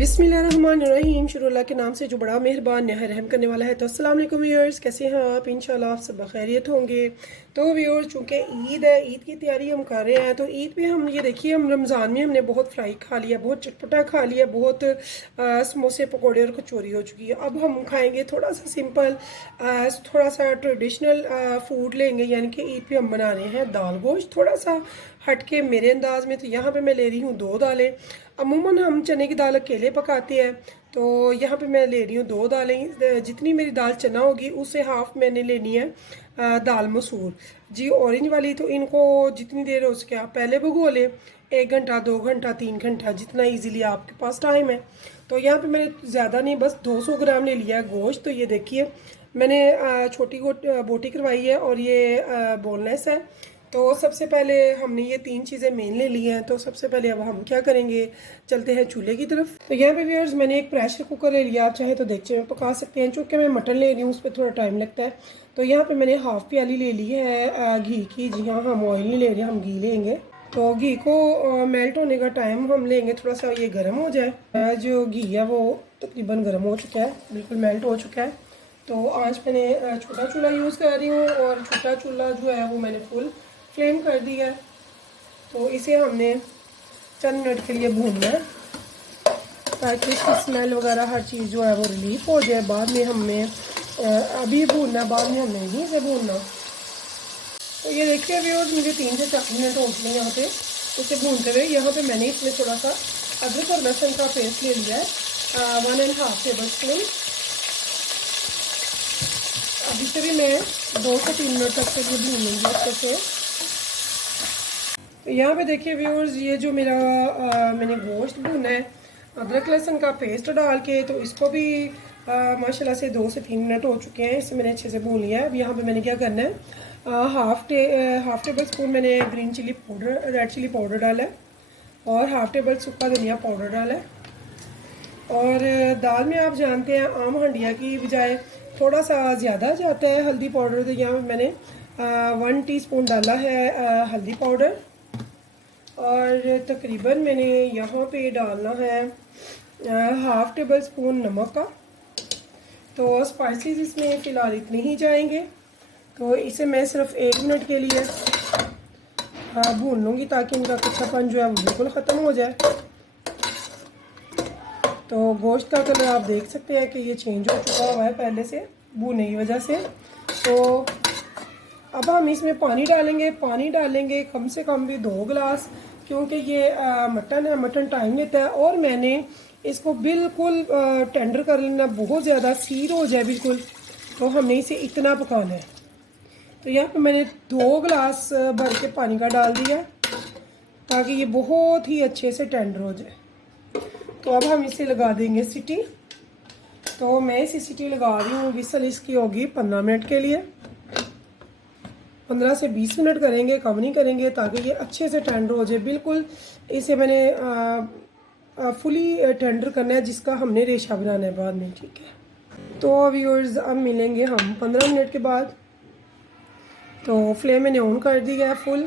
बिस्मिल्लाहिर्रहमानिर्रहीम। शुरू अल्लाह के नाम से जो बड़ा मेहरबान नहायत रहम करने वाला है। तो अस्सलाम वालेकुम व्यूअर्स, कैसे हैं आप? इंशाल्लाह आप सब खैरियत होंगे। तो व्यूअर्स, चूँकि ईद है, ईद की तैयारी हम कर रहे हैं। तो ईद पे हम ये देखिए, हम रमज़ान में हमने बहुत फ्राई खा लिया, बहुत चटपटा खा लिया, बहुत समोसे पकौड़े और कचौरी हो चुकी है। अब हम खाएँगे थोड़ा सा सिंपल, थोड़ा सा ट्रेडिशनल फूड लेंगे। यानी कि ईद पे हम बना रहे हैं दाल गोश्त, थोड़ा सा हट के मेरे अंदाज में। तो यहाँ पे मैं ले रही हूँ 2 दालें। अमूमन हम चने की दाल अकेले पकाते हैं, तो यहाँ पे मैं ले रही हूँ 2 दालें। जितनी मेरी दाल चना होगी उससे हाफ मैंने लेनी है दाल मसूर जी, ऑरेंज वाली। तो इनको जितनी देर हो सके आप पहले भिगो लें, 1 घंटा 2 घंटा 3 घंटा, जितना इजीली आपके पास टाइम है। तो यहाँ पे मैंने ज़्यादा नहीं, बस 200 ग्राम ले लिया है गोश्त। तो ये देखिए, मैंने छोटी बोटी करवाई है और ये बोनलेस है। तो सबसे पहले हमने ये 3 चीज़ें मेन ले ली हैं। तो सबसे पहले अब हम क्या करेंगे, चलते हैं चूल्हे की तरफ। तो यहाँ पे व्यूअर्स, मैंने एक प्रेशर कुकर ले लिया, आप चाहे तो देगचे में पका सकते हैं। चूँकि मैं मटन ले रही हूँ, उस पर थोड़ा टाइम लगता है। तो यहाँ पे मैंने हाफ प्याली ले ली है घी की। जी हाँ, हम ऑयल नहीं ले रहे, हम घी लेंगे। तो घी को मेल्ट होने का टाइम हम लेंगे, थोड़ा सा ये गर्म हो जाए। जो घी है वो तकरीबन गर्म हो चुका है, बिल्कुल मेल्ट हो चुका है। तो आज मैंने छोटा चूल्हा यूज़ कर रही हूँ, और छोटा चूल्हा जो है वो मैंने फुल फ्लेम कर दिया है। तो इसे हमने चंद मिनट के लिए भूनना है, ताकि इसकी स्मेल वगैरह हर चीज़ जो है वो रिलीफ हो जाए। बाद में हमने अभी भूनना, बाद में हमने यहीं से भूनना। तो ये देखिए व्यूअर्स, मुझे 3 से 4 मिनट हो गए यहाँ पे इसे भूनते हुए। यहाँ पे मैंने इसमें थोड़ा सा अदरक और लहसुन का पेस्ट ले लिया है, 1.5 टेबल स्पून। अब इसे भी मैं 2 से 3 मिनट तक के लिए भून लूँगी अच्छे से। तो यहाँ पे देखिए व्यूअर्स, ये जो मेरा मैंने गोश्त भुना है अदरक लहसुन का पेस्ट डाल के, तो इसको भी माशाल्लाह से 2 से 3 मिनट हो चुके हैं। इसे मैंने अच्छे से भून लिया है। अब यहाँ पे मैंने क्या करना है, हाफ टेबल स्पून मैंने green chilli powder, red chilli powder डाला है, और हाफ टेबल सूखा धनिया पाउडर डाला है। और दाल में आप जानते हैं आम हंडिया की बजाय थोड़ा सा ज़्यादा जाता है हल्दी पाउडर। तो यहाँ मैंने 1 टीस्पून डाला है हल्दी पाउडर, और तकरीबन मैंने यहाँ पे डालना है हाफ टेबल स्पून नमक का। तो स्पाइसेस इसमें फ़िलहाल इतने ही जाएंगे। तो इसे मैं सिर्फ 1 मिनट के लिए भून लूँगी, ताकि इनका कच्चापन जो है वो बिल्कुल ख़त्म हो जाए। तो गोश्त का कलर आप देख सकते हैं कि ये चेंज हो चुका हुआ है पहले से भूनने की वजह से। तो अब हम इसमें पानी डालेंगे। पानी डालेंगे कम से कम भी 2 गिलास, क्योंकि ये मटन है, मटन टाइम लेता है। और मैंने इसको बिल्कुल टेंडर कर लेना, बहुत ज़्यादा सीर हो जाए बिल्कुल। तो हमने इसे इतना पकाना है। तो यहाँ पे मैंने 2 गिलास भर के पानी का डाल दिया, ताकि ये बहुत ही अच्छे से टेंडर हो जाए। तो अब हम इसे लगा देंगे सीटी। तो मैं इसे सीटी लगा रही हूँ, विसल इसकी होगी 15 मिनट के लिए। 15 से 20 मिनट करेंगे, कम नहीं करेंगे, ताकि ये अच्छे से टेंडर हो जाए बिल्कुल। इसे मैंने फुली टेंडर करना है, जिसका हमने रेशा बनाना है बाद में, ठीक है। तो व्यूअर्स, अब मिलेंगे हम 15 मिनट के बाद। तो फ्लेम मैंने ऑन कर दिया है फुल।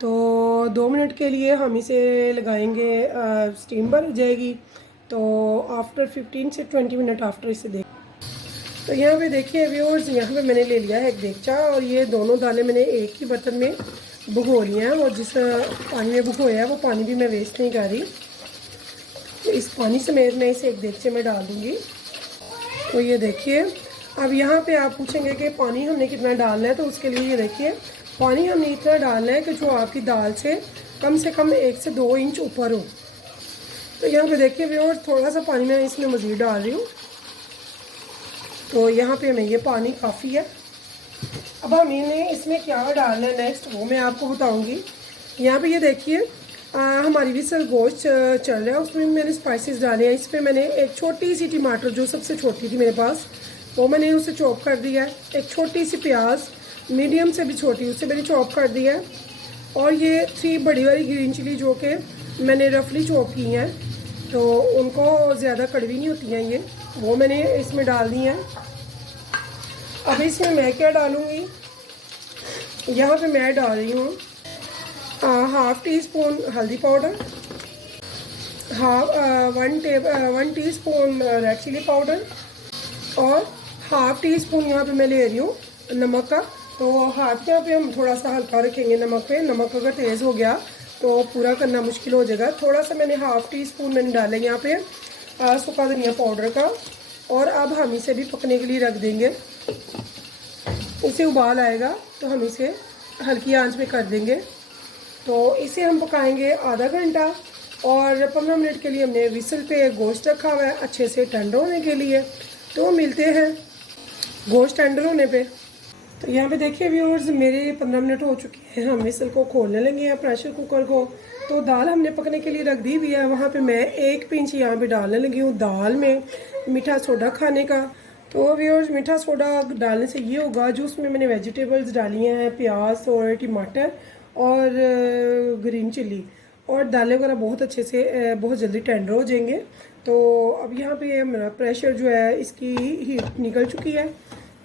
तो 2 मिनट के लिए हम इसे लगाएंगे, स्टीम भर जाएगी। तो आफ्टर 15 से 20 मिनट आफ्टर इसे देख। तो यहाँ पे देखिए व्यूअर्स, यहाँ पे मैंने ले लिया है एक देगचा, और ये दोनों दालें मैंने एक ही बर्तन में भिगो ली हैं। और जिस पानी में भिगोया है वो पानी भी मैं वेस्ट नहीं कर रही। तो इस पानी समेत मैं इसे एक देगचे में डाल दूँगी। तो ये देखिए, अब यहाँ पे आप पूछेंगे कि पानी हमने कितना डालना है। तो उसके लिए ये देखिए, पानी हमने इतना डालना है कि जो आपकी दाल से कम 1 से 2 इंच ऊपर हो। तो यहाँ पे देखिए व्यूअर्स, थोड़ा सा पानी मैं इसमें मज़ीद डाल रही हूँ। तो यहाँ पे मैं ये पानी काफ़ी है। अब हम इन्हें इसमें क्या डालना है नेक्स्ट, वो मैं आपको बताऊँगी। यहाँ पे ये देखिए, हमारी विसल गोश्त चल रहा है, उसमें मैंने स्पाइसेस डाले हैं। इस पर मैंने एक छोटी सी टमाटर, जो सबसे छोटी थी मेरे पास, वो मैंने उसे चॉप कर दिया है। एक छोटी सी प्याज, मीडियम से भी छोटी, उसे मैंने चॉप कर दिया है। और ये 3 बड़ी वाली ग्रीन चिली जो कि मैंने रफली चॉप की हैं, तो उनको ज़्यादा कड़वी नहीं होती हैं ये, वो मैंने इसमें डाल दी हैं। अब इसमें मैं क्या डालूँगी, यहाँ पे मैं डाल रही हूँ हाफ़ टी स्पून हल्दी powder, 1 teaspoon red chilli powder और हाफ़ टी स्पून यहाँ पे मैं ले रही हूँ नमक का। तो हाथ यहाँ पे हम थोड़ा सा हल्का रखेंगे नमक पे। नमक अगर तेज़ हो गया तो पूरा करना मुश्किल हो जाएगा। थोड़ा सा मैंने हाफ़ टी स्पून मैंने डाला यहाँ पे सूखा धनिया पाउडर का। और अब हम इसे भी पकने के लिए रख देंगे। इसे उबाल आएगा तो हम इसे हल्की आंच में कर देंगे। तो इसे हम पकाएंगे आधा घंटा और 15 मिनट के लिए हमने विसल पे गोश्त रखा हुआ है अच्छे से ठंडा होने के लिए। तो मिलते हैं गोश्त टेंडर होने पे। तो यहाँ पे देखिए व्यूअर्स, मेरे 15 मिनट हो चुके हैं। हम विसल को खोलने लगे हैं प्रेशर कुकर को। तो दाल हमने पकने के लिए रख दी हुई है। वहाँ पे मैं 1 पिंच यहाँ पे डालने लगी हूँ दाल में मीठा सोडा खाने का। तो व्यूअर्स, मीठा सोडा डालने से ये होगा, जो उसमें मैंने वेजिटेबल्स डाली हैं, प्याज और टमाटर और ग्रीन चिली और दालें वगैरह बहुत अच्छे से बहुत जल्दी टेंडर हो जाएंगे। तो अब यहाँ पे मेरा प्रेशर जो है, इसकी हीट निकल चुकी है।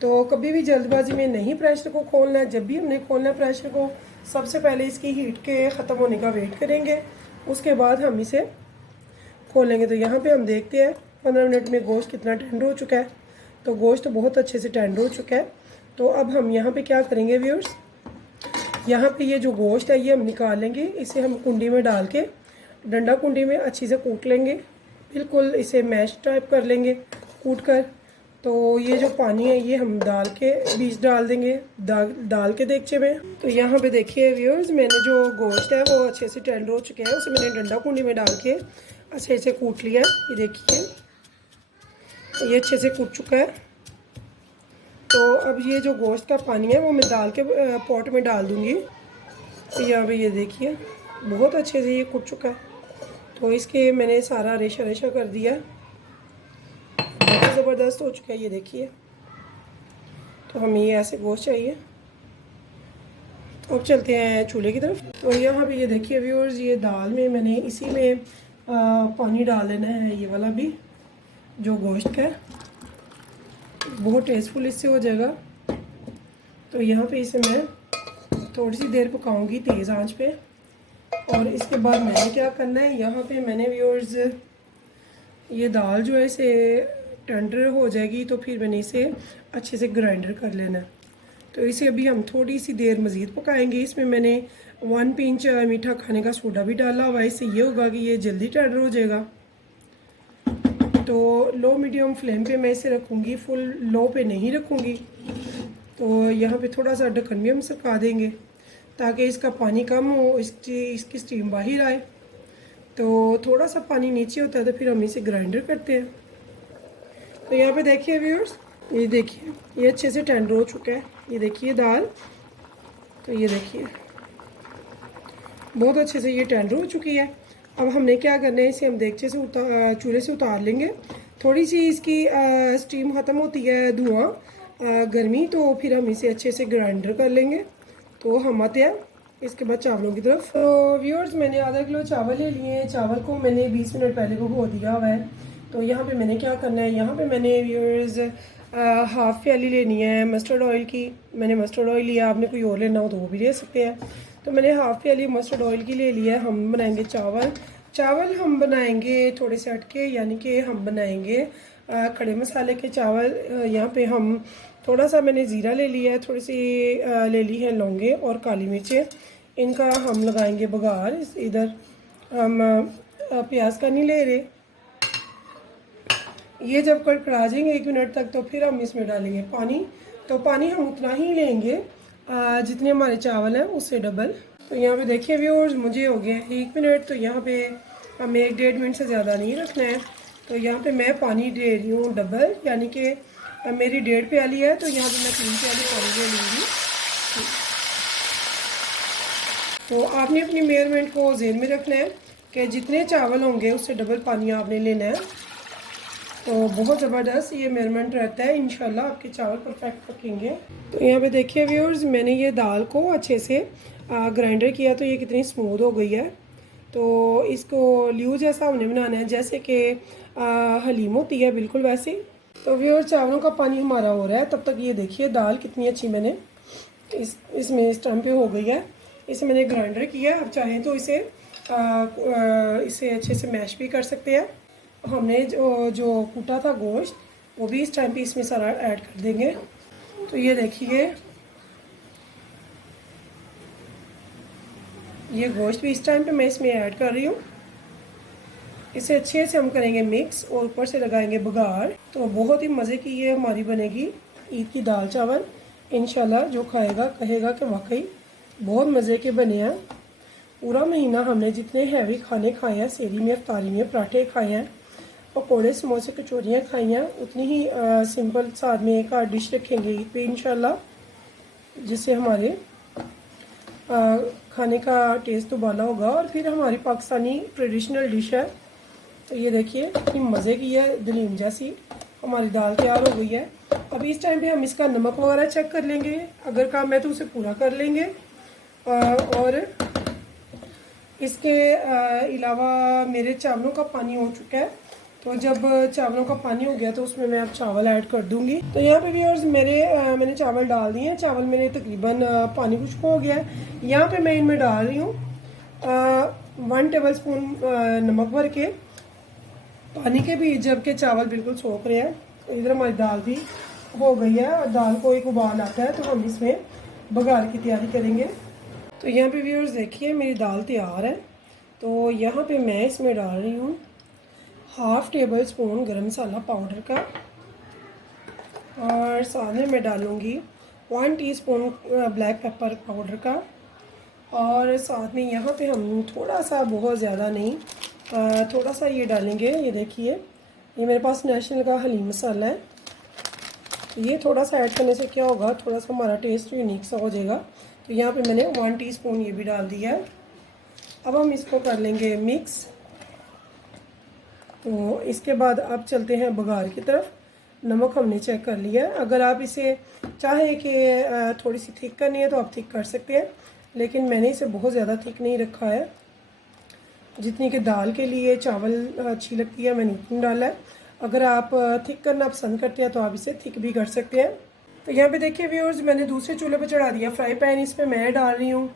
तो कभी भी जल्दबाजी में नहीं प्रेशर को खोलना है। जब भी हमने खोलना है प्रेशर को, सबसे पहले इसकी हीट के ख़त्म होने का वेट करेंगे, उसके बाद हम इसे खोलेंगे। तो यहाँ पे हम देखते हैं 15 मिनट में गोश्त कितना टेंडर हो चुका है। तो गोश्त बहुत अच्छे से टेंडर हो चुका है। तो अब हम यहाँ पे क्या करेंगे व्यूअर्स, यहाँ पे ये जो गोश्त है ये हम निकाल लेंगे। इसे हम कुंडी में डाल के, डंडा कुंडी में अच्छी से कूट लेंगे, बिल्कुल इसे मैश टाइप कर लेंगे कूट कर। तो ये जो पानी है ये हम दाल के बीच डाल देंगे, दाल के देगचे में। तो यहाँ पे देखिए व्यूअर्स, मैंने जो गोश्त है वो अच्छे से टेंडर हो चुके हैं, उसे मैंने डंडा कुंडी में डाल के अच्छे से कूट लिया। ये देखिए, ये अच्छे से कूट चुका है। तो अब ये जो गोश्त का पानी है वो मैं दाल के पॉट में डाल दूँगी। तो यहाँ पे ये देखिए बहुत अच्छे से ये कूट चुका है। तो इसके मैंने सारा रेशा रेशा कर दिया, बहुत ज़बरदस्त हो चुका है ये देखिए। तो हमें ये ऐसे गोश्त चाहिए। तो अब चलते हैं चूल्हे की तरफ। तो यहाँ पे ये देखिए व्यूअर्स, ये दाल में मैंने इसी में पानी डाल लेना है, ये वाला भी जो गोश्त का है, बहुत टेस्टफुल इससे हो जाएगा। तो यहाँ पे इसे मैं थोड़ी सी देर पकाऊंगी तेज़ आंच पे। और इसके बाद मैंने क्या करना है, यहाँ पे मैंने व्यूअर्स ये दाल जो है इसे टेंडर हो जाएगी तो फिर मैंने इसे अच्छे से ग्राइंडर कर लेना है। तो इसे अभी हम थोड़ी सी देर मज़ीद पकाएंगे। इसमें मैंने 1 पिंच मीठा खाने का सोडा भी डाला हुआ है। इससे ये होगा कि ये जल्दी टेंडर हो जाएगा। तो लो मीडियम फ्लेम पे मैं इसे रखूँगी, फुल लो पे नहीं रखूँगी। तो यहाँ पे थोड़ा सा ढक्कन भी हम सरका देंगे ताकि इसका पानी कम हो, इसकी स्टीम बाहर आए। तो थोड़ा सा पानी नीचे होता है तो फिर हम इसे ग्राइंडर करते हैं। तो यहाँ पे देखिए व्यूअर्स, ये देखिए ये अच्छे से टेंडर हो चुका है। ये देखिए दाल, तो ये देखिए बहुत अच्छे से ये टेंडर हो चुकी है। अब हमने क्या करना है, इसे हम देगचे से चूल्हे से उतार लेंगे। थोड़ी सी इसकी स्टीम ख़त्म होती है, धुआं गर्मी, तो फिर हम इसे अच्छे से ग्राइंडर कर लेंगे। तो हम आते हैं इसके बाद चावलों की तरफ। तो व्यूअर्स, मैंने आधा किलो चावल ले लिए हैं। चावल को मैंने 20 मिनट पहले को भिगो दिया हुआ है। तो यहाँ पे मैंने क्या करना है, यहाँ पे मैंने व्यूअर्स हाफ़ प्याली लेनी है मस्टर्ड ऑयल की। मैंने मस्टर्ड ऑयल लिया, आपने कोई और लेना हो तो वो भी ले सकते हैं। तो मैंने हाफ़ प्याली मस्टर्ड ऑयल की ले लिया है। हम बनाएंगे चावल हम बनाएंगे थोड़े से हटके, यानी कि हम बनाएंगे खड़े मसाले के चावल। यहाँ पे हम थोड़ा सा मैंने ज़ीरा ले लिया है, थोड़ी सी ले ली है लौंगे और काली मिर्चें। इनका हम लगाएंगे बघार। इधर हम प्याज का नहीं ले रहे। ये जब कड़कड़ा जाएंगे 1 मिनट तक, तो फिर हम इसमें डालेंगे पानी। तो पानी हम उतना ही लेंगे जितने हमारे चावल हैं उससे डबल। तो यहाँ पे देखिए व्यूअर्स, मुझे हो गया 1 मिनट। तो यहाँ पे हमें 1-1.5 मिनट से ज़्यादा नहीं रखना है। तो यहाँ पे मैं पानी दे रही हूँ डबल, यानी कि मेरी 1.5 प्याली है तो यहाँ पे मैं 3 प्याली पानी ले लूँगी। तो आपने अपनी मेजरमेंट को ज़हन में रखना है कि जितने चावल होंगे उससे डबल पानी आपने लेना है। तो बहुत ज़बरदस्त ये मेजरमेंट रहता है, इंशाल्लाह आपके चावल परफेक्ट पकेंगे। तो यहाँ पे देखिए व्यूअर्स, मैंने ये दाल को अच्छे से ग्राइंडर किया तो ये कितनी स्मूथ हो गई है। तो इसको ल्यू जैसा हमने बनाना है, जैसे कि हलीम होती है बिल्कुल वैसे। तो व्यूअर्स, चावलों का पानी हमारा हो रहा है, तब तक ये देखिए दाल कितनी अच्छी मैंने इसमें इस टाइम पे हो गई है। इसे मैंने ग्राइंडर किया, आप चाहें तो इसे अच्छे से मैश भी कर सकते हैं। हमने जो कूटा था गोश्त वो भी इस टाइम पे इसमें सारा ऐड कर देंगे। तो ये देखिए, ये गोश्त भी इस टाइम पे मैं इसमें ऐड कर रही हूँ। इसे अच्छे से हम करेंगे मिक्स और ऊपर से लगाएंगे बघार। तो बहुत ही मज़े की ये हमारी बनेगी ईद की दाल चावल। इंशाल्लाह जो खाएगा कहेगा कि वाकई बहुत मज़े के बने हैं। पूरा महीना हमने जितने हैवी खाने खाए हैं, सेरी में अफ्तारी में पराठे खाए हैं, पकौड़े समोसे कचौरियाँ खाई हैं, उतनी ही सिंपल साथ में एक आध डिश रखेंगे ईद पे इंशाल्लाह, जिससे हमारे खाने का टेस्ट दोबारा होगा। और फिर हमारी पाकिस्तानी ट्रेडिशनल डिश है। तो ये देखिए कितनी मज़े की है, दलीम जैसी हमारी दाल तैयार हो गई है। अभी इस टाइम पे हम इसका नमक वगैरह चेक कर लेंगे, अगर काम है तो उसे पूरा कर लेंगे। और इसके अलावा मेरे चावलों का पानी हो चुका है, तो जब चावलों का पानी हो गया तो उसमें मैं अब चावल ऐड कर दूंगी। तो यहाँ पे व्यूअर्स मैंने चावल डाल दिए हैं। चावल मेरे तकरीबन पानी कुछ हो गया है। यहाँ पे मैं इनमें डाल रही हूँ 1 टेबल स्पून नमक भर के पानी के भी, जबकि चावल बिल्कुल सोख रहे हैं। तो इधर हमारी दाल भी हो गई है और दाल को एक उबाल आता है तो हम इसमें बघार की तैयारी करेंगे। तो यहाँ पे व्यूअर्स देखिए मेरी दाल तैयार है। तो यहाँ पे मैं इसमें डाल रही हूँ 1/2 टेबल स्पून गरम मसाला पाउडर का, और साथ में मैं डालूँगी 1 टीस्पून ब्लैक पेपर पाउडर का, और साथ में यहाँ पे हम थोड़ा सा, बहुत ज़्यादा नहीं, थोड़ा सा ये डालेंगे। ये देखिए ये मेरे पास नेशनल का हलीम मसाला है। ये थोड़ा सा ऐड करने से क्या होगा, थोड़ा सा हमारा टेस्ट यूनिक सा हो जाएगा। तो यहाँ पे मैंने 1 टीस्पून ये भी डाल दिया है। अब हम इसको कर लेंगे मिक्स। तो इसके बाद अब चलते हैं बघार की तरफ। नमक हमने चेक कर लिया है। अगर आप इसे चाहें कि थोड़ी सी थिक करनी है तो आप थिक कर सकते हैं, लेकिन मैंने इसे बहुत ज़्यादा थिक नहीं रखा है। जितनी कि दाल के लिए चावल अच्छी लगती है मैंने इतनी डाला है। अगर आप थिक करना पसंद करते हैं तो आप इसे थिक भी कर सकते हैं। तो यहाँ पे देखिए व्यूअर्स, मैंने दूसरे चूल्हे पर चढ़ा दिया फ्राई पैन। इसमें मैं डाल रही हूँ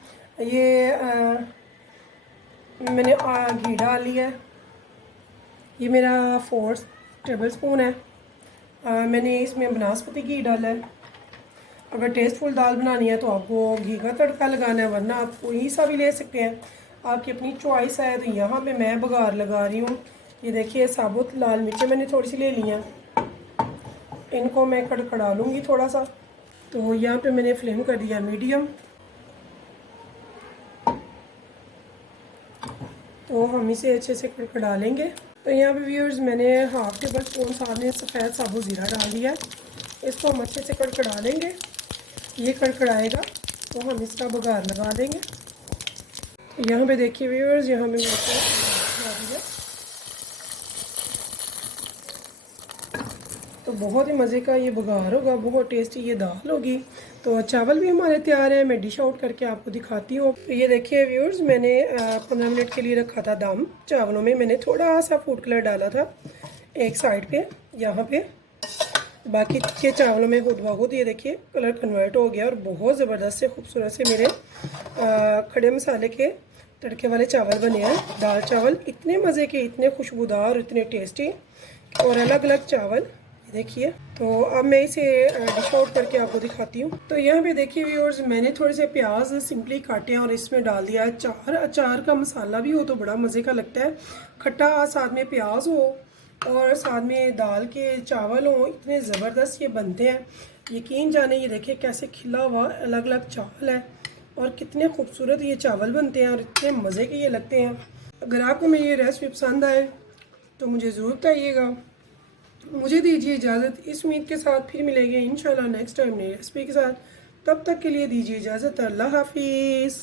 मैंने घी डाल लिया है। ये मेरा 4 टेबल स्पून है। मैंने इसमें बनास्पति घी डाला है। अगर टेस्टफुल दाल बनानी है तो आपको घी का तड़का लगाना है, वरना आप कोई सा भी ले सकते हैं, आपकी अपनी चॉइस है। तो यहाँ पे मैं बघार लगा रही हूँ। ये देखिए साबुत लाल मिर्चें मैंने थोड़ी सी ले ली हैं, इनको मैं कड़कड़ा लूँगी थोड़ा सा। तो यहाँ पे मैंने फ्लेम कर दिया मीडियम। तो हम इसे अच्छे से कड़कड़ा लेंगे। तो यहाँ पे व्यूअर्स मैंने 1/2 टेबल स्पून साथ में सफ़ेद साबुत ज़ीरा डाल दिया है। इसको हम अच्छे से कड़कड़ा लेंगे। ये कड़कड़ाएगा तो हम इसका बघार लगा देंगे। तो यहाँ पे देखिए व्यूअर्स, यहाँ पे मैंने लगा दिया। तो बहुत ही मज़े का ये बघार होगा, बहुत टेस्टी ये दाल होगी। तो चावल भी हमारे तैयार है। मैं डिश आउट करके आपको दिखाती हूँ। तो ये देखिए व्यूअर्स, मैंने 15 मिनट के लिए रखा था दम। चावलों में मैंने थोड़ा सा फूड कलर डाला था एक साइड पे, यहाँ पे। बाकी के चावलों में खुद ब खुद ये देखिए कलर कन्वर्ट हो गया और बहुत ज़बरदस्त से खूबसूरत से मेरे खड़े मसाले के तड़के वाले चावल बने हैं। दाल चावल इतने मज़े के, इतने खुशबूदार और इतने टेस्टी, और अलग अलग चावल देखिए। तो अब मैं इसे डिश आउट करके आपको दिखाती हूँ। तो यहाँ पे देखिए व्यूअर्स, मैंने थोड़े से प्याज सिंपली काटे हैं और इसमें डाल दिया अचार। अचार का मसाला भी हो तो बड़ा मज़े का लगता है, खट्टा, साथ में प्याज हो और साथ में दाल के चावल हो, इतने ज़बरदस्त ये बनते हैं। यकीन जाने, ये देखिए कैसे खिला हुआ अलग अलग चावल है और कितने खूबसूरत ये चावल बनते हैं और इतने मज़े के ये लगते हैं। अगर आपको मेरी ये रेसिपी पसंद आए तो मुझे ज़रूर बताइएगा। मुझे दीजिए इजाज़त, इस उम्मीद के साथ फिर मिलेंगे इंशाल्लाह नेक्स्ट टाइम नई रेसिपी के साथ। तब तक के लिए दीजिए इजाज़त। अल्लाह हाफिज़।